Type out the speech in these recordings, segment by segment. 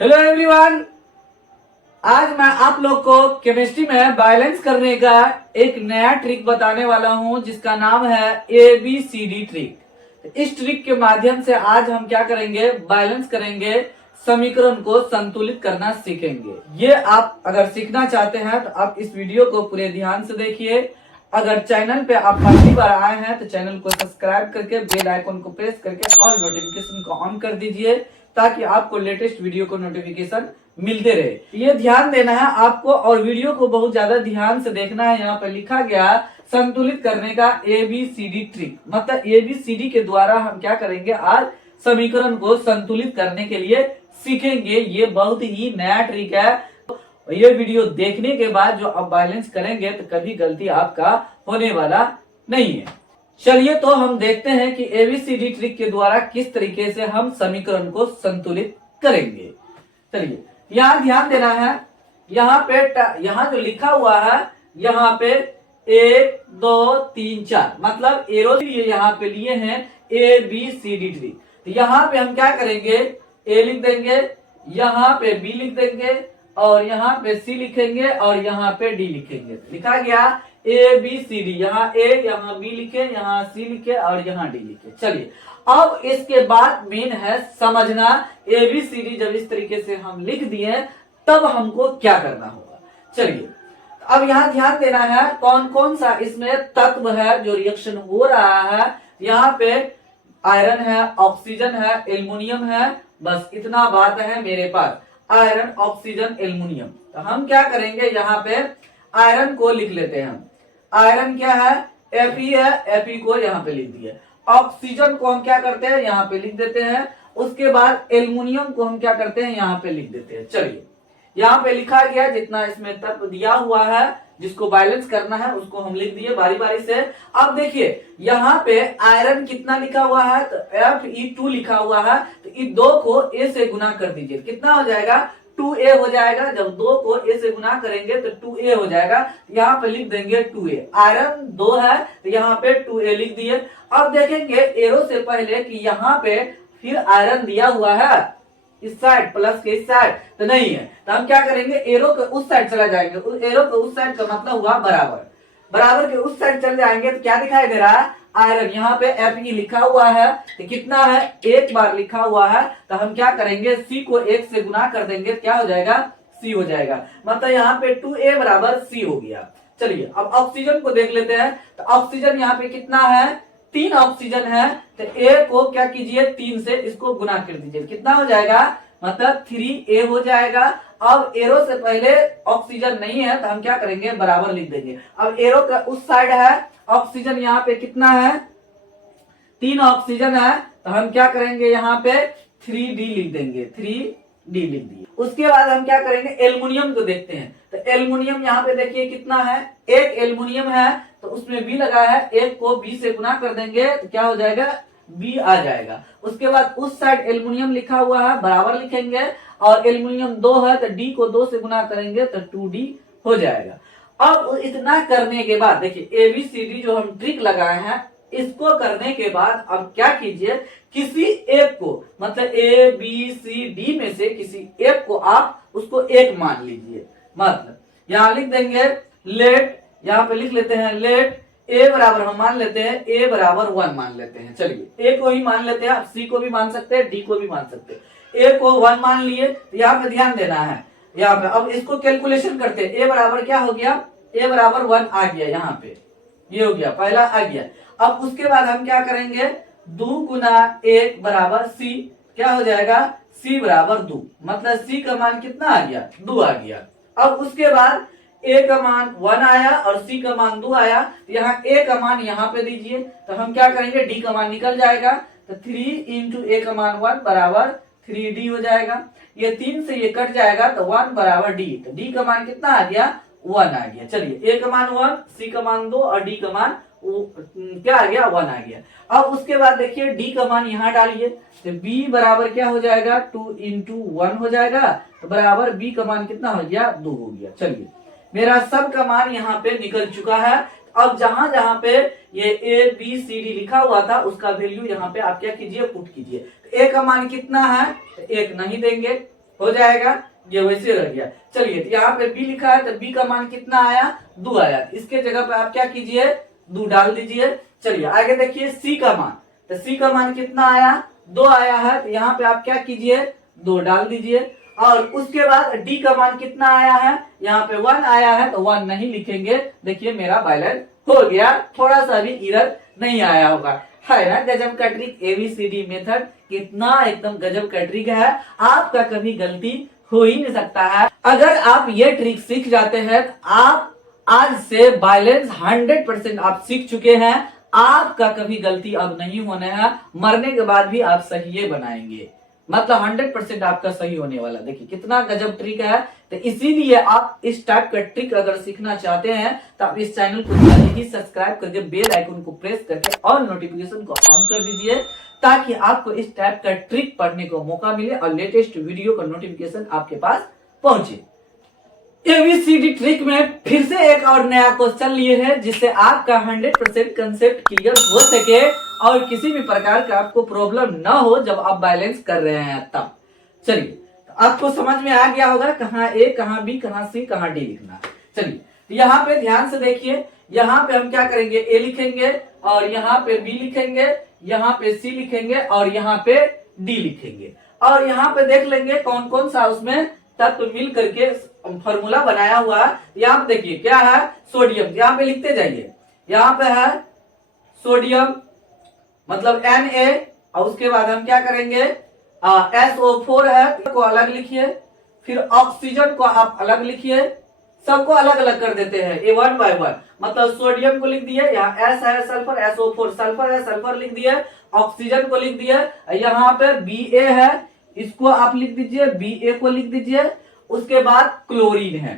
Hello everyone, आज मैं आप लोग को केमिस्ट्री में बैलेंस करने का एक नया ट्रिक बताने वाला हूं जिसका नाम है ABCD ट्रिक। इस ट्रिक के माध्यम से आज हम क्या करेंगे, बैलेंस करेंगे, समीकरण को संतुलित करना सीखेंगे। ये आप अगर सीखना चाहते हैं तो आप इस वीडियो को पूरे ध्यान से देखिए। अगर चैनल पे आप पहली बार आए हैं तो चैनल को सब्सक्राइब करके बेल आइकन को प्रेस करके ऑल नोटिफिकेशन को ऑन कर दीजिए ताकि आपको लेटेस्ट वीडियो को नोटिफिकेशन मिलते रहे। ये ध्यान देना है आपको और वीडियो को बहुत ज्यादा ध्यान से देखना है। यहाँ पर लिखा गया संतुलित करने का ABCD ट्रिक, मतलब ABCD के द्वारा हम क्या करेंगे, आज समीकरण को संतुलित करने के लिए सीखेंगे। ये बहुत ही नया ट्रिक है। ये वीडियो देखने के बाद जो आप बैलेंस करेंगे तो कभी गलती आपका होने वाला नहीं है। चलिए तो हम देखते हैं कि ABCD ट्रिक के द्वारा किस तरीके से हम समीकरण को संतुलित करेंगे। चलिए यहाँ ध्यान देना है। यहाँ जो लिखा हुआ है, यहाँ पे 1 2 3 4 मतलब एरो यहाँ पे लिए हैं ABCD ट्रिक। तो यहाँ पे हम क्या करेंगे, A लिख देंगे, यहाँ पे B लिख देंगे और यहाँ पे C लिखेंगे और यहाँ पे D लिखेंगे। लिखा गया ABCD, यहाँ A यहाँ B लिखे, यहाँ C लिखे और यहाँ D लिखे। चलिए अब इसके बाद मेन है समझना, ABCD जब इस तरीके से हम लिख दिए तब हमको क्या करना होगा। चलिए अब यहाँ ध्यान देना है कौन कौन सा इसमें तत्व है जो रिएक्शन हो रहा है। यहाँ पे आयरन है, ऑक्सीजन है, एल्युमिनियम है, बस इतना बात है मेरे पास, आयरन ऑक्सीजन एल्युमिनियम। तो हम क्या करेंगे, यहाँ पे आयरन को लिख लेते हैं। हम आयरन क्या है, Fe है, Fe को यहाँ पे लिख दिए। ऑक्सीजन को हम क्या करते हैं, यहाँ पे लिख देते हैं। उसके बाद एल्युमिनियम को हम क्या करते हैं, यहाँ पे लिख देते हैं। चलिए यहाँ पे लिखा गया जितना इसमें तत्व दिया हुआ है जिसको बैलेंस करना है उसको हम लिख दिए बारी बारी से। अब देखिए यहाँ पे आयरन कितना लिखा हुआ है, तो Fe2 लिखा हुआ है। तो इस 2 को A से गुना कर दीजिए, कितना हो जाएगा, 2A हो जाएगा। जब 2 को A से गुना करेंगे तो 2A हो जाएगा। यहाँ पे लिख देंगे 2A। आयरन 2 है तो यहाँ पे 2A लिख दिए। अब देखेंगे एरो से पहले कि यहाँ पे फिर आयरन दिया हुआ है इस साइड प्लस के इस साइड तो नहीं है, तो हम क्या करेंगे, एरो के उस साइड चला जाएंगे। एरो के उस साइड का मतलब हुआ बराबर, बराबर के उस साइड चल जाएंगे तो क्या दिखाई दे रहा है, आयरन। यहाँ पे Fe लिखा हुआ है तो कितना है, 1 बार लिखा हुआ है। तो हम क्या करेंगे, C को 1 से गुना कर देंगे तो क्या हो जाएगा, C हो जाएगा। मतलब यहाँ पे 2A बराबर C हो गया। चलिए अब ऑक्सीजन को देख लेते हैं। तो ऑक्सीजन यहाँ पे कितना है, 3 ऑक्सीजन है। तो A को क्या कीजिए, 3 से इसको गुना कर दीजिए, कितना हो जाएगा, मतलब 3A हो जाएगा। अब एरो से पहले ऑक्सीजन नहीं है तो हम क्या करेंगे, बराबर लिख देंगे। अब एरो का उस साइड है, ऑक्सीजन यहाँ पे कितना है, 3 ऑक्सीजन है। तो हम क्या करेंगे, यहाँ पे 3D लिख देंगे, 3D लिख दिए। उसके बाद हम क्या करेंगे, एल्युमिनियम को देखते हैं। तो एल्युमिनियम यहाँ पे देखिए कितना है, 1 एल्युमिनियम है तो उसमें B लगा है, 1 को B से गुना कर देंगे तो क्या हो जाएगा, B आ जाएगा। उसके बाद उस साइड एल्युमिनियम लिखा हुआ है, बराबर लिखेंगे और एल्युमिनियम 2 है तो D को 2 से गुना करेंगे तो 2D हो जाएगा। अब इतना करने के बाद देखिए ABCD जो हम ट्रिक लगाए हैं इसको करने के बाद अब क्या कीजिए, किसी एक को मतलब ABCD में से किसी एक को आप उसको 1 मान लीजिए। मतलब यहाँ लिख देंगे लेट, यहाँ पे लिख लेते हैं लेट A बराबर हम मान लेते हैं A बराबर 1 मान लेते हैं। चलिए A को ही मान लेते हैं, आप C को भी मान सकते हैं, D को भी मान सकते हैं। A को 1 मान लिए तो यहाँ पे ध्यान देना है। यहाँ पे अब इसको कैलकुलेशन करते हैं, A बराबर क्या हो गया, A बराबर 1 आ गया, यहाँ पे ये हो गया, पहला आ गया। अब उसके बाद हम क्या करेंगे, 2 गुना 1 बराबर C, क्या हो जाएगा, C बराबर 2, मतलब C का मान कितना आ गया, 2 आ गया। अब उसके बाद A का मान 1 आया और C का मान 2 आया। तो यहाँ A का मान यहाँ पे दीजिए तो हम क्या करेंगे, D का मान निकल जाएगा। तो 3 इंटू A का मान 1 बराबर 3D हो जाएगा। ये 3 से ये कट जाएगा तो 1 बराबर D। तो D का मान कितना आ गया, 1 आ गया। चलिए A का मान 1, C का मान 2 और D का मान क्या आ गया, 1 आ गया। अब उसके बाद देखिए D का मान यहाँ डालिए तो B बराबर क्या हो जाएगा, 2 इंटू 1 हो जाएगा। तो बराबर B का मान कितना हो गया, 2 हो गया। चलिए मेरा सब का मान यहाँ पे निकल चुका है। अब जहां जहां पे ये ABCD लिखा हुआ था उसका वैल्यू यहाँ पे आप क्या कीजिए, पुट कीजिए। A का मान कितना है, 1 नहीं देंगे। हो जाएगा, ये वैसे रह गया। चलिए तो यहाँ पे बी लिखा है तो बी का मान कितना आया, 2 आया। इसके जगह पे आप क्या कीजिए, 2 डाल दीजिए। चलिए आगे देखिए सी का मान, तो सी का मान कितना आया, 2 आया है, तो यहाँ पे आप क्या कीजिए, 2 डाल दीजिए। और उसके बाद डी का मान कितना आया है, यहाँ पे 1 आया है, तो 1 नहीं लिखेंगे। देखिए मेरा बैलेंस हो गया, थोड़ा सा भी एरर नहीं आया होगा, है ना। गजब का ट्रिक, एबीसीडी मेथड कितना एकदम गजब का ट्रिक है, आपका कभी गलती हो ही नहीं सकता है। अगर आप ये ट्रिक सीख जाते हैं, आप आज से बैलेंस 100% आप सीख चुके हैं, आपका कभी गलती अब नहीं होने है, मरने के बाद भी आप सही बनाएंगे, मतलब 100% आपका सही होने वाला। देखिए कितना गजब ट्रिक है। तो इसीलिए आप इस टाइप का ट्रिक अगर सीखना चाहते हैं तो आप इस चैनल को ही सब्सक्राइब करके बेल आइकन को प्रेस करके और नोटिफिकेशन को ऑन कर दीजिए, ताकि आपको इस टाइप का ट्रिक पढ़ने को मौका मिले और लेटेस्ट वीडियो का नोटिफिकेशन आपके पास पहुंचे। एबीसीडी ट्रिक में फिर से एक और नया क्वेश्चन लिए हैं, जिससे आपका 100% कंसेप्ट क्लियर हो सके और किसी भी प्रकार का आपको प्रॉब्लम ना हो जब आप बैलेंस कर रहे हैं तब। चलिए तो आपको समझ में आ गया होगा कहाँ ए, कहाँ बी, कहाँ सी, कहाँ डी लिखना। चलिए तो यहाँ पे ध्यान से देखिए, यहाँ पे हम क्या करेंगे, ए लिखेंगे और यहाँ पे बी लिखेंगे, यहाँ पे सी लिखेंगे और यहाँ पे डी लिखेंगे। और यहाँ पे देख लेंगे कौन कौन सा उसमें तत्व मिल करके फॉर्मूला बनाया हुआ है। यहाँ पे देखिए क्या है, सोडियम, यहाँ पे लिखते जाइए। यहाँ पे है सोडियम मतलब Na, और उसके बाद हम क्या करेंगे, SO4 है, को अलग लिखिए, फिर ऑक्सीजन को आप अलग लिखिए, सबको अलग अलग कर देते हैं ये 1 by 1। मतलब सोडियम को लिख दिए, यहाँ S है सल्फर, SO4 सल्फर है, सल्फर लिख दिए। ऑक्सीजन को लिख दिए, यहाँ पे Ba है, इसको आप लिख दीजिए, Ba को लिख दीजिए। उसके बाद क्लोरीन है,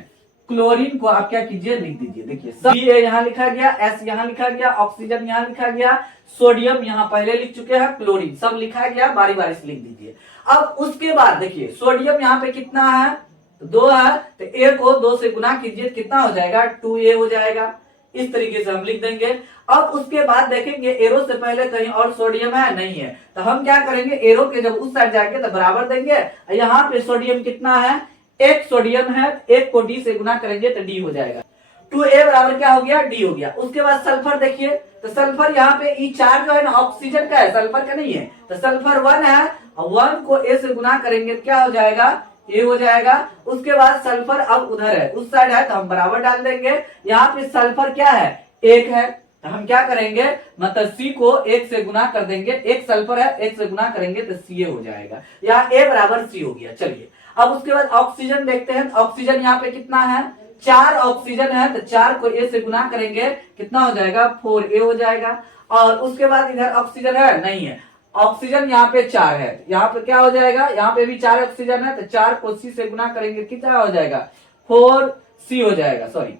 क्लोरीन को आप क्या कीजिए, लिख दीजिए। देखिए Ba यहाँ लिखा गया, S यहाँ लिखा गया, ऑक्सीजन यहाँ लिखा गया, सोडियम यहाँ पहले लिख चुके हैं, क्लोरीन सब लिखा गया, बारी बारी से लिख दीजिए। अब उसके बाद देखिए सोडियम यहाँ पे कितना है, 2 है, तो A को 2 से गुना कीजिए, कितना हो जाएगा, 2A हो जाएगा। इस तरीके से हम लिख देंगे। अब उसके बाद देखेंगे एरो से पहले कहीं और सोडियम है, नहीं है, तो हम क्या करेंगे, एरो के जब उस साइड जाएंगे तो बराबर देंगे। यहाँ पे सोडियम कितना है, 1 सोडियम है, 1 को डी से गुना करेंगे तो डी हो जाएगा। 2A बराबर क्या हो गया, डी हो गया। उसके बाद सल्फर देखिए, तो सल्फर यहाँ पे E4 जो है ना ऑक्सीजन का है, सल्फर का नहीं है, तो सल्फर 1 है, 1 को A से गुना करेंगे क्या हो जाएगा, ये हो जाएगा। उसके बाद सल्फर अब उधर है, उस साइड है, तो हम बराबर डाल देंगे। यहाँ पे सल्फर क्या है, 1 है, तो हम क्या करेंगे, मतलब सी को 1 से गुना कर देंगे, 1 सल्फर है, 1 से गुना करेंगे तो Ca हो जाएगा। यहाँ A बराबर C हो गया। चलिए अब उसके बाद ऑक्सीजन देखते हैं। ऑक्सीजन यहाँ पे कितना है, 4 ऑक्सीजन है, तो 4 को A से गुना करेंगे कितना हो जाएगा, 4A हो जाएगा। और उसके बाद इधर ऑक्सीजन है, नहीं है, ऑक्सीजन यहाँ पे 4 है, यहाँ पे क्या हो जाएगा, यहाँ पे भी 4 ऑक्सीजन है, तो 4 को C से गुना करेंगे कितना हो जाएगा, 4C हो जाएगा, सॉरी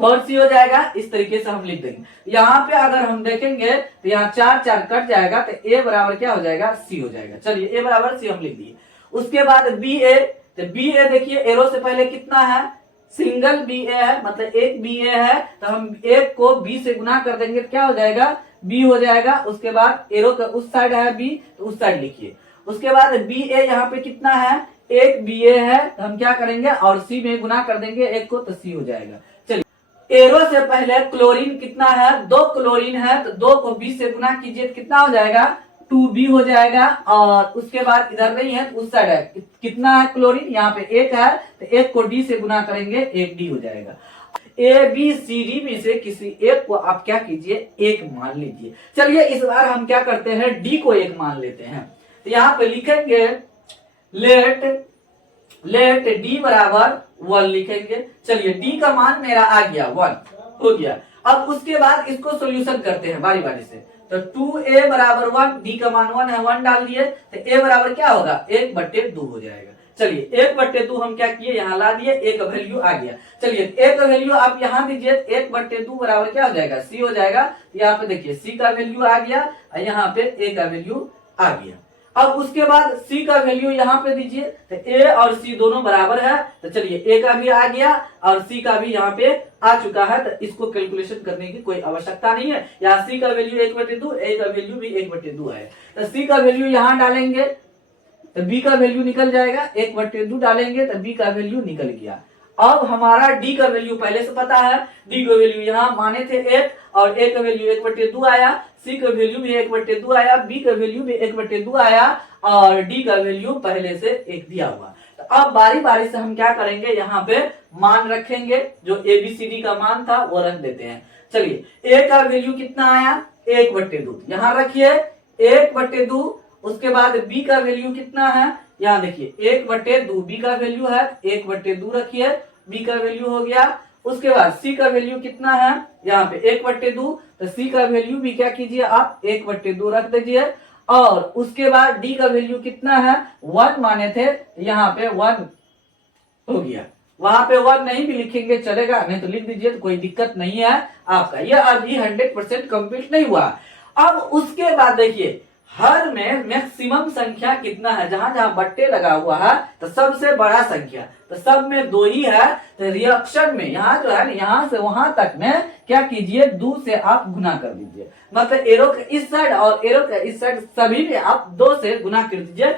4C हो जाएगा। इस तरीके से हम लिख देंगे। यहाँ पे अगर हम देखेंगे तो यहाँ 4 4 कट जाएगा, तो A बराबर क्या हो जाएगा, C हो जाएगा। चलिए A बराबर C हम लिख दिए। उसके बाद Ba, तो Ba देखिए एरो से पहले कितना है, सिंगल Ba है, मतलब 1 Ba है, तो हम 1 को B से गुना कर देंगे क्या हो जाएगा, B हो जाएगा। उसके बाद एरो का उस साइड है B, तो उस साइड लिखिए। उसके बाद Ba यहाँ पे कितना है, 1 Ba है, तो हम क्या करेंगे और C में गुना कर देंगे 1 को, तो C हो जाएगा। चलिए एरो से पहले क्लोरीन कितना है, 2 क्लोरीन है, तो 2 को B से गुना कीजिए कितना हो जाएगा, 2B हो जाएगा। और उसके बाद इधर नहीं है, उस साइड है, कितना है क्लोरीन, यहाँ पे 1 है, तो 1 को D से गुना करेंगे 1D हो जाएगा। ABCD में से किसी एक को आप क्या कीजिए, 1 मान लीजिए। चलिए इस बार हम क्या करते हैं, D को 1 मान लेते हैं। तो यहाँ पे लिखेंगे लेट D बराबर 1 लिखेंगे। चलिए D का मान मेरा आ गया 1 हो गया। अब उसके बाद इसको सोल्यूशन करते हैं बारी बारी से। तो 2A बराबर 1, D का मान 1 है, 1 डाल दिए, तो A बराबर क्या होगा, 1/2 हो जाएगा। चलिए 1/2 हम क्या किए, यहाँ ला दिए, A का वैल्यू आ गया। चलिए A का वैल्यू आप यहाँ दीजिए, 1/2 बराबर क्या हो जाएगा, C हो जाएगा। यहाँ पे देखिए C का वैल्यू आ गया, यहाँ पे A का वैल्यू आ गया। अब उसके बाद C का वैल्यू यहाँ पे दीजिए, तो A और C दोनों बराबर है, तो चलिए A का भी आ गया और C का भी यहाँ पे आ चुका है, तो इसको कैलकुलेशन करने की कोई आवश्यकता नहीं है। यहाँ C का वैल्यू 1/2, A का वैल्यू भी 1/2 है, तो C का वैल्यू यहाँ डालेंगे, तो बी का वैल्यू निकल जाएगा, 1/2 डालेंगे तो बी का वैल्यू निकल गया। अब हमारा डी का वैल्यू पहले से पता है, डी का वैल्यू यहाँ माने थे 1 और ए का वैल्यू 1/2 आया, सी का वैल्यू भी 1/2 आया, बी का वैल्यू भी 1/2 आया और डी का वैल्यू पहले से 1 दिया हुआ। तो अब बारी बारी से हम क्या करेंगे, यहाँ पे मान रखेंगे, जो ABCD का मान था वो रख देते हैं। चलिए ए का वैल्यू कितना आया, 1/2, यहाँ रखिए 1/2। उसके बाद बी का वैल्यू कितना है, यहाँ देखिए 1/2, बी का वैल्यू है 1/2 रखिए, बी का वैल्यू हो गया। उसके बाद सी का वैल्यू कितना है, यहाँ पे 1/2, तो सी का वैल्यू भी क्या कीजिए आप 1/2 रख दीजिए। और उसके बाद डी का वैल्यू कितना है, 1 माने थे, यहाँ पे 1 हो गया। वहां पे 1 नहीं भी लिखेंगे चलेगा, नहीं तो लिख दीजिए, तो कोई दिक्कत नहीं है आपका। ये अभी 100% कंप्लीट नहीं हुआ। अब उसके बाद देखिए हर में मैक्सिमम संख्या कितना है, जहां जहां बट्टे लगा हुआ है तो सबसे बड़ा संख्या, तो सब में 2 ही है। तो रिएक्शन में यहाँ जो है ना, यहाँ से वहां तक में क्या कीजिए, 2 से आप गुना कर दीजिए। मतलब एरो के इस साइड और एरो के इस साइड सभी में आप 2 से गुना कर दीजिए।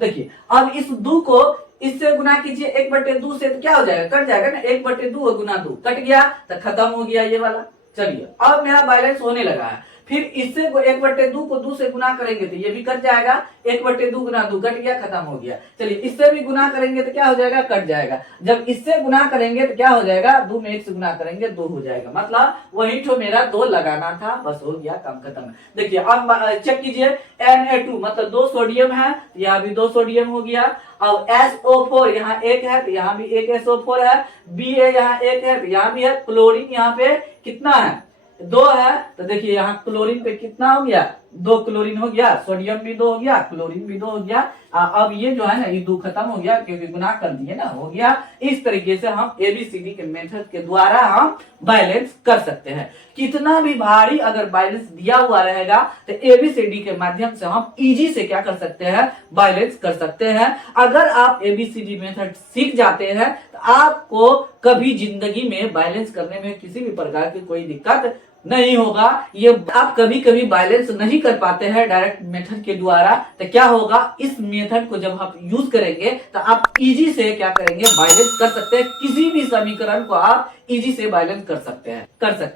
देखिए अब इस 2 को इससे गुना कीजिए 1/2 से, तो क्या हो जाएगा, कट जाएगा ना, 1/2 गुना 2 कट गया, तो खत्म हो गया ये वाला। चलिए अब मेरा बैलेंस होने लगा है। फिर इससे 1/2 को 2 से गुना करेंगे तो ये भी कट जाएगा, 1/2 गुना 2 कट गया, खत्म हो गया। चलिए इससे भी गुना करेंगे तो क्या हो जाएगा, कट जाएगा। जब इससे गुना करेंगे तो क्या हो जाएगा, 2 में 1 से गुना करेंगे 2 हो जाएगा। मतलब वही तो मेरा 2 लगाना था, बस हो गया, काम खत्म। देखिए अब चेक कीजिए, Na2 मतलब 2 सोडियम है, यहाँ भी 2 सोडियम हो गया। अब SO4 यहाँ 1 है तो यहाँ भी 1 SO4 है, Ba यहाँ 1 है तो यहाँ भी है, क्लोरीन यहाँ पे कितना है, 2 है, तो देखिए यहाँ क्लोरीन पे कितना हो गया, 2 क्लोरीन हो गया, सोडियम भी 2 हो गया, क्लोरीन भी 2 हो गया। अब ये जो है ना, ये 2 खत्म हो गया क्योंकि गुना कर दिए ना, हो गया। इस तरीके से हम ABCD के मेथड के द्वारा हम बैलेंस कर सकते हैं। कितना भी भारी अगर बैलेंस दिया हुआ रहेगा तो ABCD के माध्यम से हम इजी से क्या कर सकते हैं, बैलेंस कर सकते हैं। अगर आप ABCD मेथड सीख जाते हैं तो आपको कभी जिंदगी में बैलेंस करने में किसी भी प्रकार की कोई दिक्कत नहीं होगा। ये आप कभी कभी बैलेंस नहीं कर पाते हैं डायरेक्ट मेथड के द्वारा, तो क्या होगा, इस मेथड को जब आप यूज करेंगे तो आप इजी से क्या करेंगे, बैलेंस कर सकते हैं। किसी भी समीकरण को आप इजी से बैलेंस कर सकते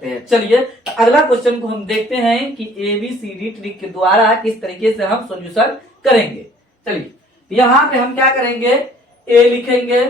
हैं। चलिए तो अगला क्वेश्चन को हम देखते हैं कि ABCD ट्रिक के द्वारा किस तरीके से हम सोल्यूशन करेंगे। चलिए यहाँ पे हम क्या करेंगे, A लिखेंगे,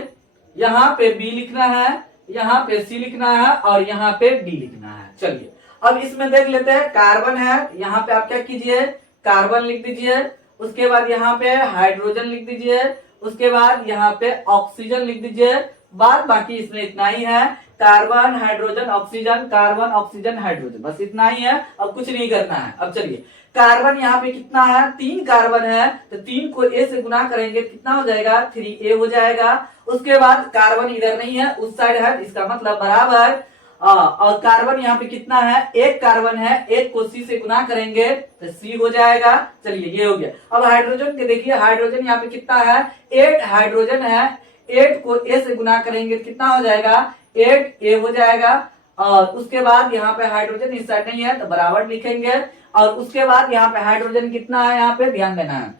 यहाँ पे B लिखना है, यहाँ पे C लिखना है और यहाँ पे D लिखना है। चलिए अब इसमें देख लेते हैं, कार्बन है, यहाँ पे आप क्या कीजिए, कार्बन लिख दीजिए। उसके बाद यहाँ पे हाइड्रोजन लिख दीजिए। उसके बाद यहाँ पे ऑक्सीजन लिख दीजिए। बाद बाकी इसमें इतना ही है, carbon hydrogen oxygen, carbon oxygen hydrogen, बस इतना ही है, अब कुछ नहीं करना है। अब चलिए कार्बन यहाँ पे कितना है, 3 कार्बन है, तो 3 को A से गुना करेंगे कितना हो जाएगा, 3A हो जाएगा। उसके बाद कार्बन इधर नहीं है, उस साइड है, इसका मतलब बराबर और कार्बन यहाँ पे कितना है, 1 कार्बन है, 1 को C से गुना करेंगे तो C हो जाएगा। चलिए ये हो गया। अब हाइड्रोजन के देखिए, हाइड्रोजन यहाँ पे कितना है, 8 हाइड्रोजन है, 8 को A से गुना करेंगे कितना हो जाएगा, 8A हो जाएगा। और उसके बाद यहाँ पे हाइड्रोजन इस साइड नहीं है तो बराबर लिखेंगे। और उसके बाद यहाँ पे हाइड्रोजन कितना है, यहाँ पे ध्यान देना है,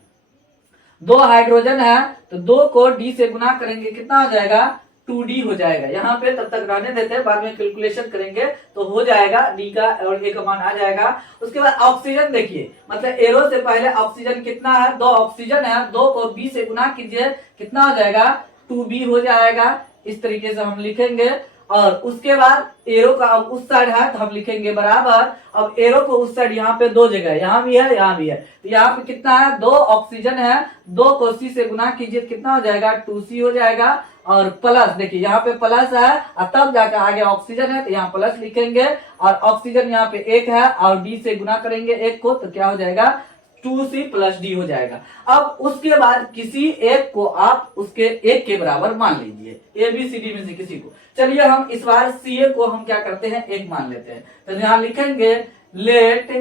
2 हाइड्रोजन है तो 2 को D से गुना करेंगे कितना हो जाएगा, 2D हो जाएगा। यहाँ पे तब तक रहने देते हैं, बाद में कैलकुलेशन करेंगे तो हो जाएगा, D का और A का मान आ जाएगा। उसके बाद ऑक्सीजन देखिए, मतलब एरो से पहले ऑक्सीजन कितना है, 2 ऑक्सीजन है, 2 को B से गुना कीजिए कितना हो जाएगा, 2B हो जाएगा। इस तरीके से हम लिखेंगे। और उसके बाद एरो का अब उस साइड है तो हम लिखेंगे बराबर। अब एरो को उस साइड यहाँ पे 2 जगह है, यहाँ भी है, यहाँ भी है, तो यहाँ पे कितना है, 2 ऑक्सीजन है, 2 को C से गुना कीजिए कितना हो जाएगा, 2C हो जाएगा। और प्लस देखिए यहाँ पे प्लस है और तब जाकर आगे ऑक्सीजन है तो यहाँ प्लस लिखेंगे। और ऑक्सीजन यहाँ पे 1 है और D से गुना करेंगे 1 को तो क्या हो जाएगा, 2C + D हो जाएगा। अब उसके बाद किसी एक को आप उसके 1 के बराबर मान लीजिए, ABCD में से किसी को। चलिए हम इस बार CA को हम क्या करते हैं, 1 मान लेते हैं, तो यहाँ लिखेंगे लेट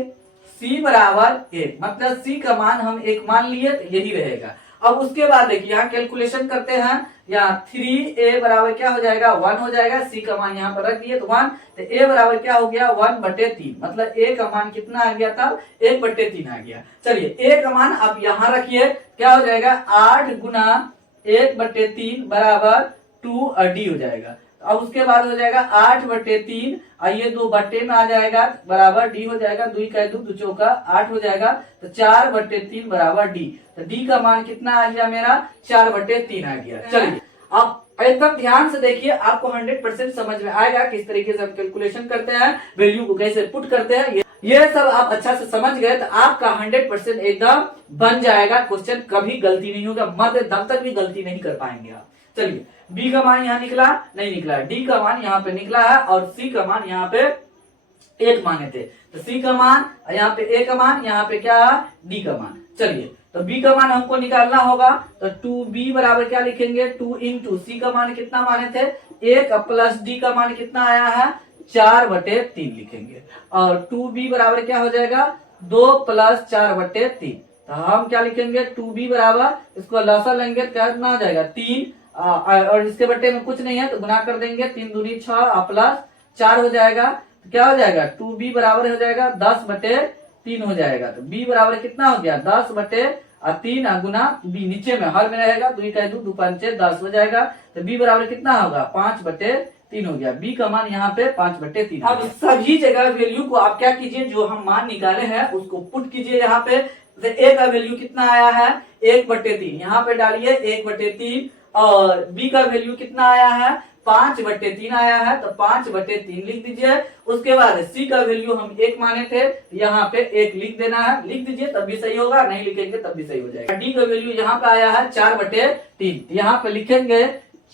C = 1, मतलब C का मान हम 1 मान लिए तो यही रहेगा। अब उसके बाद देखिए यहाँ कैलकुलेशन करते हैं, यहाँ 3a बराबर क्या हो जाएगा 1 हो जाएगा, c का मान यहाँ पर रख दिए तो 1, तो a बराबर क्या हो गया 1/3, मतलब a का मान कितना आ गया तब 1/3 आ गया। चलिए a का मान आप यहाँ रखिए, क्या हो जाएगा 8 गुना 1/3 बराबर 2d हो जाएगा। अब उसके बाद हो जाएगा 8/3, ये 2 बट्टे में आ जाएगा बराबर d हो जाएगा, 2 का 2 चौका 8 हो जाएगा, तो 4/3 बराबर d, तो d का मान कितना आ गया मेरा 4/3 आ गया। चलिए अब एकदम ध्यान से देखिए, आपको 100% समझ में आएगा किस तरीके से हम कैलकुलेशन करते हैं, वैल्यू को कैसे पुट करते हैं। ये सब आप अच्छा से समझ गए तो आपका 100% एकदम बन जाएगा, क्वेश्चन कभी गलती नहीं होगा, मध्य दम तक भी गलती नहीं कर पाएंगे आप। चलिए b का मान यहाँ निकला नहीं निकला, d का मान यहाँ पे निकला है और c का मान यहाँ पे 1 माने थे, तो c का मान यहाँ पे a का मान, यहाँ पे क्या है d का मान। चलिए तो b का मान हमको निकालना होगा, तो 2b बराबर क्या लिखेंगे 2 इंटू c का मान कितना माने थे 1 प्लस d का मान कितना आया है 4/3 लिखेंगे, और 2b बराबर क्या हो जाएगा 2 + 4/3, तो हम क्या लिखेंगे 2b बराबर, इसको लसा लेंगे तो कितना हो जाएगा 3, और इसके बट्टे में कुछ नहीं है तो गुना कर देंगे, 3 दूनी 6 प्लस 4 हो जाएगा, तो क्या हो जाएगा 2b बराबर हो जाएगा 10/3 हो जाएगा। तो b बराबर कितना हो गया 10/3 गुना b, नीचे में हर में रहेगा, 2 का 2 2 5 10 हो जाएगा, तो b बराबर कितना होगा 5/3 हो गया। b का मान यहाँ पे 5/3। अब सभी जगह वैल्यू को आप क्या कीजिए, जो हम मान निकाले हैं उसको पुट कीजिए यहाँ पे। a का वैल्यू कितना आया है 1/3, यहाँ पे डालिए 1/3, और b का वैल्यू कितना आया है 5/3 आया है, तो 5/3 लिख दीजिए। उसके बाद c का वैल्यू हम 1 माने थे, यहाँ पे 1 लिख देना है, लिख दीजिए तब भी सही होगा, नहीं लिखेंगे तब भी सही हो जाएगा। d का वैल्यू यहाँ पे आया है 4/3, यहाँ पे लिखेंगे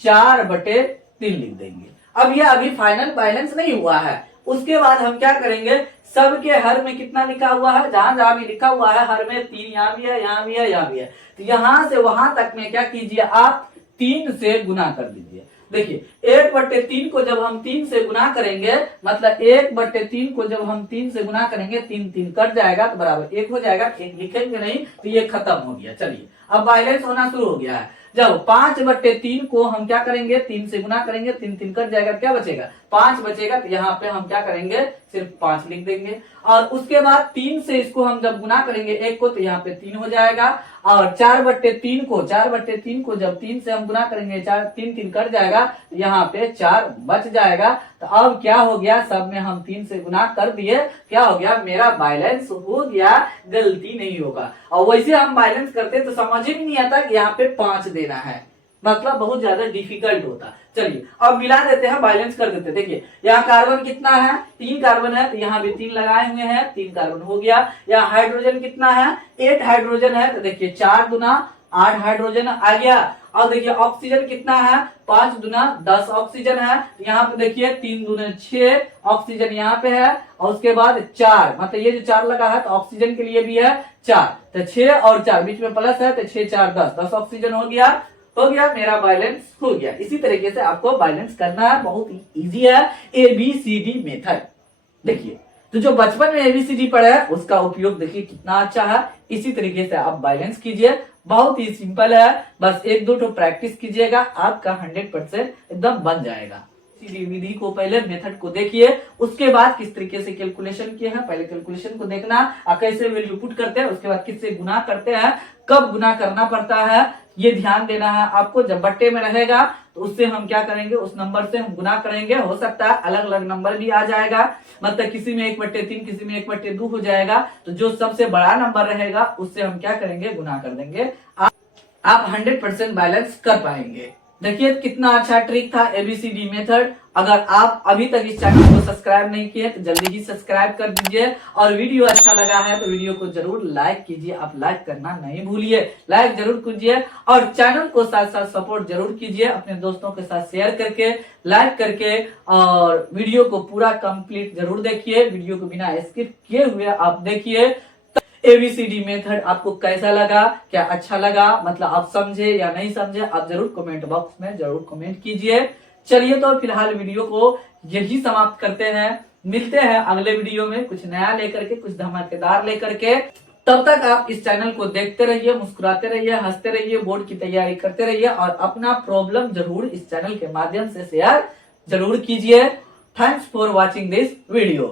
4/3 लिख देंगे। अब ये अभी फाइनल बैलेंस नहीं हुआ है, उसके बाद हम क्या करेंगे, सबके हर में कितना लिखा हुआ है, जहां जहां भी लिखा हुआ है हर में 3, यहाँ भी है यहाँ भी है यहाँ भी है, तो यहाँ से वहां तक में क्या कीजिए आप 3 से गुना कर दीजिए। देखिए 1/3 को जब हम 3 से गुना करेंगे, मतलब 1/3 को जब हम 3 से गुना करेंगे, 3 3 कट जाएगा तो बराबर 1 हो जाएगा, 1 लिखेंगे नहीं तो ये खत्म हो गया। चलिए अब बैलेंस होना शुरू हो गया है। जब 5/3 को हम क्या करेंगे 3 से गुना करेंगे, 3 3 कट जाएगा, क्या बचेगा 5 बचेगा, तो यहाँ पे हम क्या करेंगे सिर्फ 5 लिख देंगे, और उसके बाद 3 से इसको हम जब गुना करेंगे 1 को, तो यहाँ पे 3 हो जाएगा, और 4/3 को जब 3 से हम गुना करेंगे 4 3 3 कट जाएगा, तो यहाँ पे 4 बच जाएगा। तो अब क्या हो गया, सब में हम 3 से गुना कर दिए, क्या हो गया मेरा बैलेंस हो गया, गलती नहीं होगा। और वैसे हम बैलेंस करते तो समझ ही नहीं आता कि यहाँ पे 5 देना है, मतलब बहुत ज्यादा डिफिकल्ट होता। चलिए अब मिला देते हैं, बैलेंस कर देते हैं। देखिए यहाँ कार्बन कितना है 3 कार्बन है, तो यहाँ भी 3 लगाए हुए हैं, 3 कार्बन हो गया। यहाँ हाइड्रोजन कितना है 8 हाइड्रोजन है, तो देखिए 4 गुना 8 हाइड्रोजन आ गया। और देखिए ऑक्सीजन कितना है 5 गुना 10 ऑक्सीजन है, यहाँ पे देखिए 3 गुना 6 ऑक्सीजन यहाँ पे है, और उसके बाद 4, मतलब ये जो 4 लगा है तो ऑक्सीजन के लिए भी है 4, तो 6 और 4 बीच में प्लस है, तो 6 4 10 ऑक्सीजन हो गया मेरा बैलेंस हो गया। इसी तरीके से आपको बैलेंस करना है, बहुत इजी है ABCD मेथड। देखिए तो जो बचपन में ABCD पढ़े है उसका उपयोग देखिए कितना अच्छा है, इसी तरीके से आप बैलेंस कीजिए, बहुत ही सिंपल है, बस 1-2 तो प्रैक्टिस कीजिएगा, आपका 100% एकदम बन जाएगा। विधि को पहले मेथड को देखिए, उसके बाद किस तरीके से कैलकुलेशन किए हैं, पहले कैलकुलेशन को देखना, कैसे वैल्यू पुट करते हैं, उसके बाद किससे गुना करते हैं, कब गुना करना पड़ता है, ये ध्यान देना है आपको। जब बट्टे में रहेगा तो उससे हम क्या करेंगे, उस नंबर से हम गुना करेंगे, हो सकता है अलग अलग नंबर भी आ जाएगा, मतलब किसी में 1/3 किसी में 1/2 हो जाएगा, तो जो सबसे बड़ा नंबर रहेगा उससे हम क्या करेंगे गुना कर देंगे, आप 100% बैलेंस कर पाएंगे। देखिए कितना अच्छा ट्रिक था ABCD मेथड। अगर आप अभी तक इस चैनल को सब्सक्राइब नहीं किए तो जल्दी ही सब्सक्राइब कर दीजिए, और वीडियो अच्छा लगा है तो वीडियो को जरूर लाइक कीजिए, आप लाइक करना नहीं भूलिए, लाइक जरूर कीजिए, और चैनल को साथ साथ सपोर्ट जरूर कीजिए अपने दोस्तों के साथ शेयर करके, लाइक करके, और वीडियो को पूरा कंप्लीट जरूर देखिए, वीडियो को बिना स्किप किए हुए आप देखिए। ABCD मेथड आपको कैसा लगा, क्या अच्छा लगा, मतलब आप समझे या नहीं समझे, आप जरूर कमेंट बॉक्स में जरूर कमेंट कीजिए। चलिए तो फिलहाल वीडियो को यही समाप्त करते हैं, मिलते हैं अगले वीडियो में कुछ नया लेकर के, कुछ धमाकेदार लेकर के। तब तक आप इस चैनल को देखते रहिए, मुस्कुराते रहिए, हंसते रहिए, बोर्ड की तैयारी करते रहिए और अपना प्रॉब्लम जरूर इस चैनल के माध्यम से शेयर जरूर कीजिए। Thanks for watching this video.